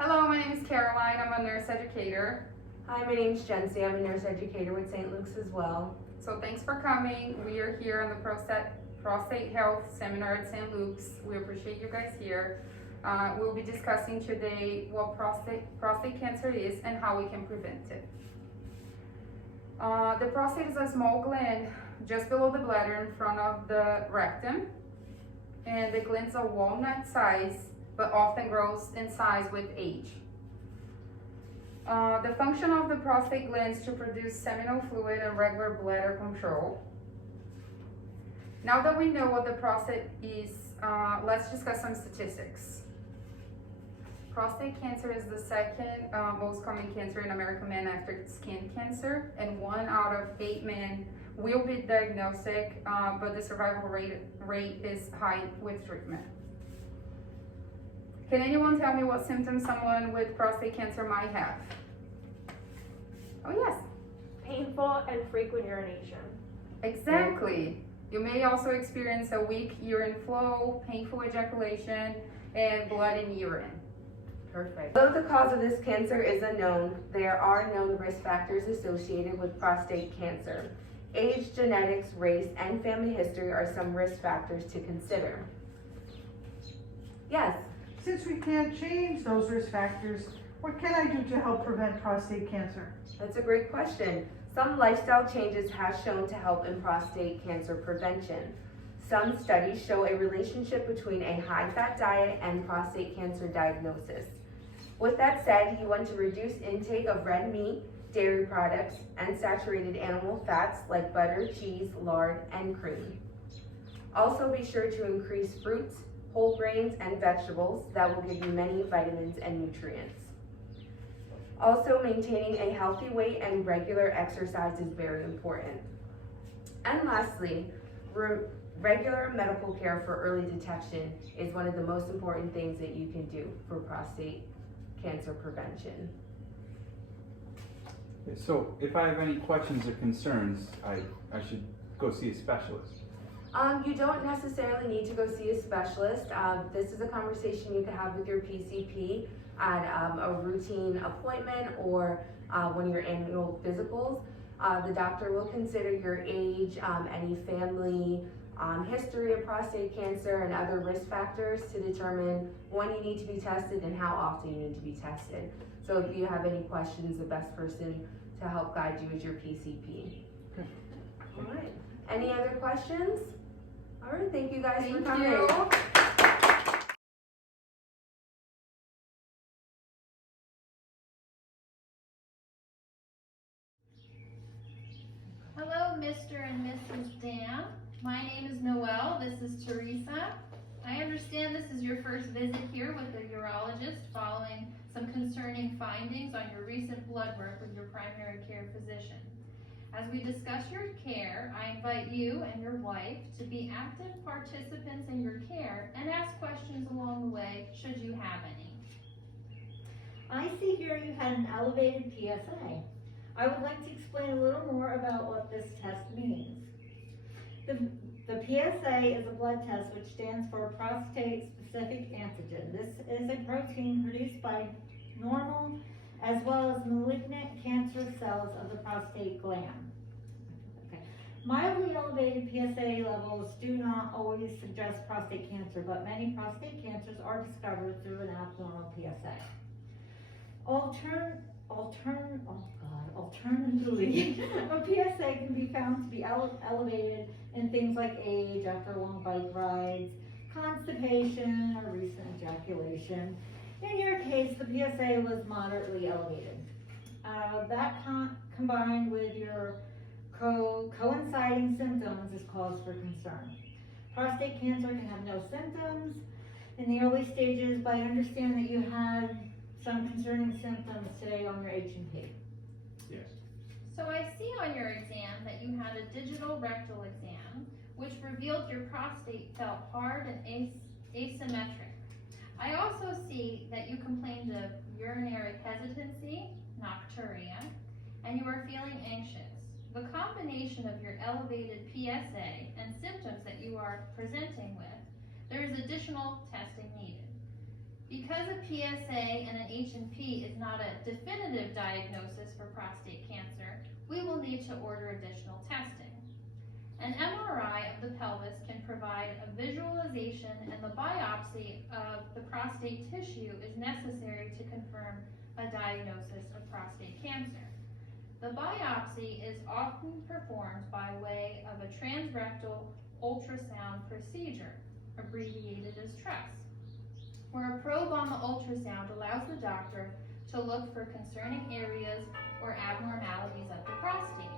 Hello, my name is Caroline. I'm a nurse educator. Hi, my name is Jency. I'm a nurse educator with St. Luke's as well. So thanks for coming. We are here on the Prostate Health Seminar at St. Luke's. We appreciate you guys here. We'll be discussing today what prostate cancer is and how we can prevent it. The prostate is a small gland just below the bladder in front of the rectum, and the glands are walnut size but often grows in size with age. The function of the prostate glands is to produce seminal fluid and regular bladder control. Now that we know what the prostate is, let's discuss some statistics. Prostate cancer is the second most common cancer in American men after skin cancer, and 1 out of 8 men will be diagnostic, but the survival rate is high with treatment. Can anyone tell me what symptoms someone with prostate cancer might have? Oh yes. Painful and frequent urination. Exactly. You may also experience a weak urine flow, painful ejaculation, and blood in urine. Perfect. Although the cause of this cancer is unknown, there are known risk factors associated with prostate cancer. Age, genetics, race, and family history are some risk factors to consider. Yes. Since we can't change those risk factors, what can I do to help prevent prostate cancer? That's a great question. Some lifestyle changes have shown to help in prostate cancer prevention. Some studies show a relationship between a high-fat diet and prostate cancer diagnosis. With that said, you want to reduce intake of red meat, dairy products, and saturated animal fats like butter, cheese, lard, and cream. Also be sure to increase fruits, whole grains, and vegetables that will give you many vitamins and nutrients. Also, maintaining a healthy weight and regular exercise is very important. And lastly, regular medical care for early detection is one of the most important things that you can do for prostate cancer prevention. So if I have any questions or concerns, I should go see a specialist. You don't necessarily need to go see a specialist. This is a conversation you can have with your PCP at a routine appointment or one of your annual physicals. The doctor will consider your age, any family history of prostate cancer and other risk factors to determine when you need to be tested and how often you need to be tested. So if you have any questions, the best person to help guide you is your PCP. Okay. All right. Any other questions? All right, thank you guys for coming. You. Hello, Mr. and Mrs. Dan. My name is Noelle. This is Teresa. I understand this is your first visit here with the urologist following some concerning findings on your recent blood work with your primary care physician. As we discuss your care, I invite you and your wife to be active participants in your care and ask questions along the way should you have any. I see here you had an elevated PSA. I would like to explain a little more about what this test means. The PSA is a blood test which stands for prostate-specific antigen. This is a protein produced by normal as well as malignant cancer cells of the prostate gland. Okay. Mildly elevated PSA levels do not always suggest prostate cancer, but many prostate cancers are discovered through an abnormal PSA. Alternatively, a PSA can be found to be elevated in things like age, after long bike rides, constipation, or recent ejaculation. In your case, the PSA was moderately elevated. That combined with your coinciding symptoms is cause for concern. Prostate cancer can have no symptoms in the early stages, but I understand that you had some concerning symptoms today on your H&P. Yes. So I see on your exam that you had a digital rectal exam, which revealed your prostate felt hard and asymmetric. I also see that you complained of urinary hesitancy, nocturia, and you are feeling anxious. The combination of your elevated PSA and symptoms that you are presenting with, there is additional testing needed. Because a PSA and an H&P is not a definitive diagnosis for prostate cancer, we will need to order additional testing. An MRI of the pelvis can provide a visualization, and the biopsy of the prostate tissue is necessary to confirm a diagnosis of prostate cancer. The biopsy is often performed by way of a transrectal ultrasound procedure, abbreviated as TRUS, where a probe on the ultrasound allows the doctor to look for concerning areas or abnormalities of the prostate.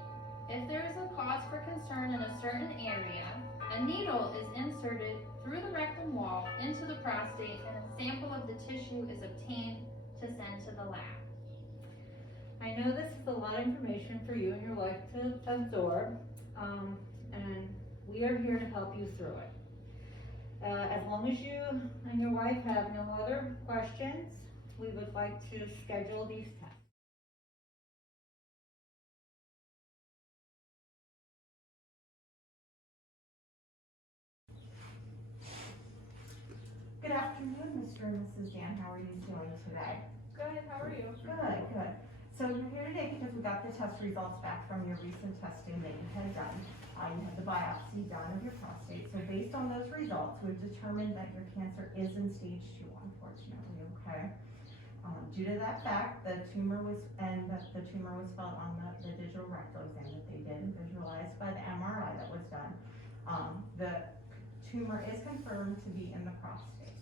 If there is a cause for concern in a certain area, a needle is inserted through the rectum wall into the prostate, and a sample of the tissue is obtained to send to the lab. I know this is a lot of information for you and your wife to absorb, and we are here to help you through it. As long as you and your wife have no other questions, we would like to schedule these tests. Good afternoon, Mr. and Mrs. Dan. How are you doing today? Good, how are you? Good, good. So you're here today because we got the test results back from your recent testing that you had done. You had the biopsy done of your prostate. So based on those results, we've determined that your cancer is in stage 2, unfortunately, okay? Due to that fact, the tumor was found on the digital rectal exam that they did and visualized by the MRI that was done. The tumor is confirmed to be in the prostate.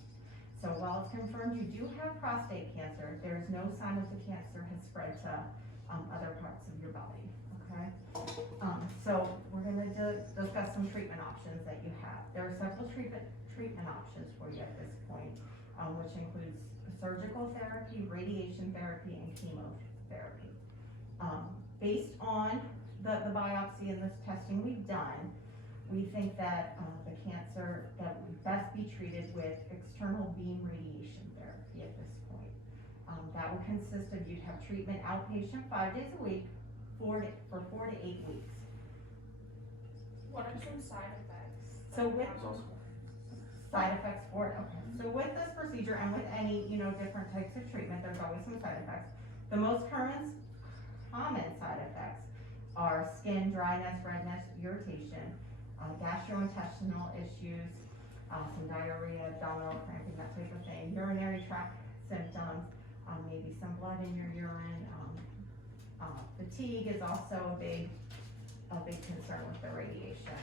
So while it's confirmed you do have prostate cancer, there is no sign that the cancer has spread to other parts of your body, okay? So we're gonna discuss some treatment options that you have. There are several treatment options for you at this point, which includes surgical therapy, radiation therapy, and chemotherapy. Based on the biopsy and this testing we've done, we think that the cancer that would best be treated with external beam radiation therapy at this point. That would consist of you'd have treatment outpatient 5 days a week for 4 to 8 weeks. What are some side effects? So with side effects for it, okay. So with this procedure and with any, different types of treatment, there's always some side effects. The most common side effects are skin dryness, redness, irritation, gastrointestinal issues, some diarrhea, abdominal cramping, that type of thing, urinary tract symptoms, maybe some blood in your urine. Fatigue is also a big concern with the radiation.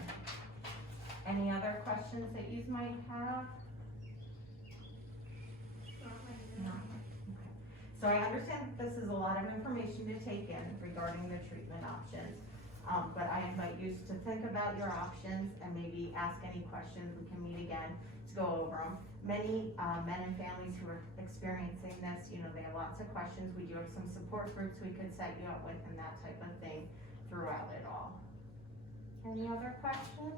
Any other questions that you might have? No. Okay. So I understand that this is a lot of information to take in regarding the treatment options. But I invite you to think about your options and maybe ask any questions. We can meet again to go over them. Many men and families who are experiencing this, they have lots of questions. We do have some support groups we could set you up with and that type of thing throughout it all. Any other questions?